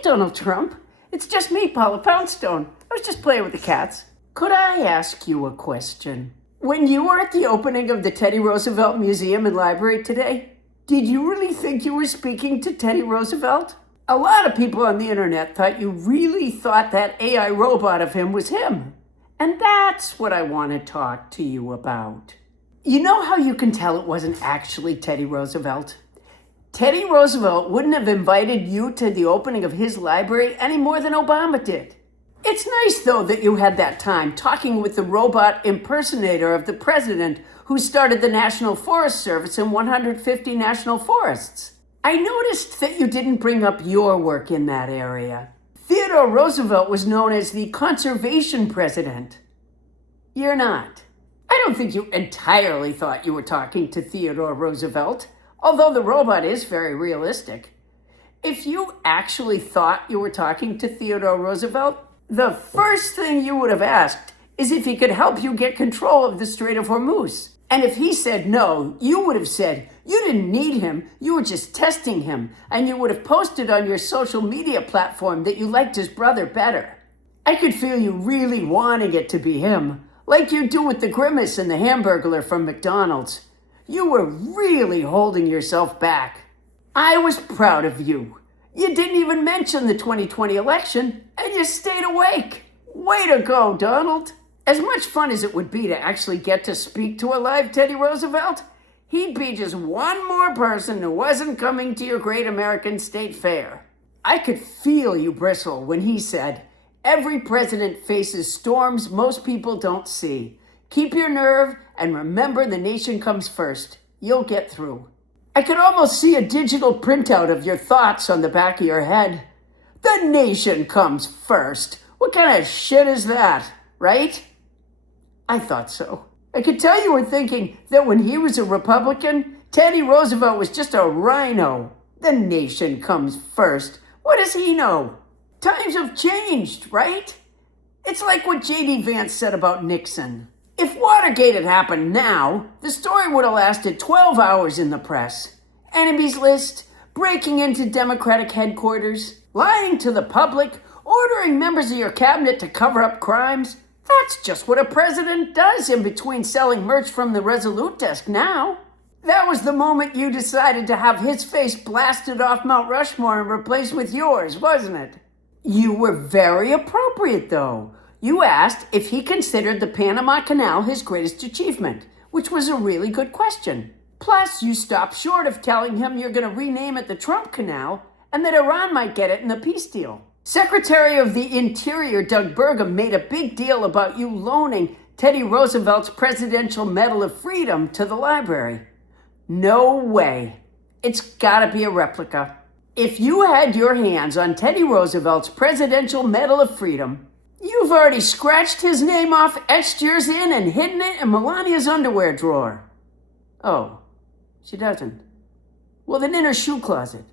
Hey, Donald Trump. It's just me, Paula Poundstone. I was just playing with the cats. Could I ask you a question? When you were at the opening of the Teddy Roosevelt Museum and Library today, did you really think you were speaking to Teddy Roosevelt? A lot of people on the internet thought you really thought that AI robot of him was him. And that's what I want to talk to you about. You know how you can tell it wasn't actually Teddy Roosevelt? Teddy Roosevelt wouldn't have invited you to the opening of his library any more than Obama did. It's nice, though, that you had that time talking with the robot impersonator of the president who started the National Forest Service in 150 national forests. I noticed that you didn't bring up your work in that area. Theodore Roosevelt was known as the conservation president. You're not. I don't think you entirely thought you were talking to Theodore Roosevelt, although the robot is very realistic. If you actually thought you were talking to Theodore Roosevelt, the first thing you would have asked is if he could help you get control of the Strait of Hormuz. And if he said no, you would have said you didn't need him, you were just testing him, and you would have posted on your social media platform that you liked his brother better. I could feel you really wanting it to be him, like you do with the Grimace and the Hamburglar from McDonald's. You were really holding yourself back. I was proud of you. You didn't even mention the 2020 election, and you stayed awake. Way to go, Donald. As much fun as it would be to actually get to speak to a live Teddy Roosevelt, he'd be just one more person who wasn't coming to your great American state fair. I could feel you bristle when he said, "Every president faces storms most people don't see. Keep your nerve and remember the nation comes first. You'll get through." I could almost see a digital printout of your thoughts on the back of your head. The nation comes first. What kind of shit is that, right? I thought so. I could tell you were thinking that when he was a Republican, Teddy Roosevelt was just a rhino. The nation comes first. What does he know? Times have changed, right? It's like what J.D. Vance said about Nixon. If Watergate had happened now, the story would have lasted 12 hours in the press. Enemies list, breaking into Democratic headquarters, lying to the public, ordering members of your cabinet to cover up crimes. That's just what a president does in between selling merch from the Resolute desk now. That was the moment you decided to have his face blasted off Mount Rushmore and replaced with yours, wasn't it? You were very appropriate, though. You asked if he considered the Panama Canal his greatest achievement, which was a really good question. Plus, you stopped short of telling him you're going to rename it the Trump Canal and that Iran might get it in the peace deal. Secretary of the Interior Doug Burgum made a big deal about you loaning Teddy Roosevelt's Presidential Medal of Freedom to the library. No way. It's got to be a replica. If you had your hands on Teddy Roosevelt's Presidential Medal of Freedom, you've already scratched his name off, etched yours in, and hidden it in Melania's underwear drawer. Oh, she doesn't. Well, then in her shoe closet.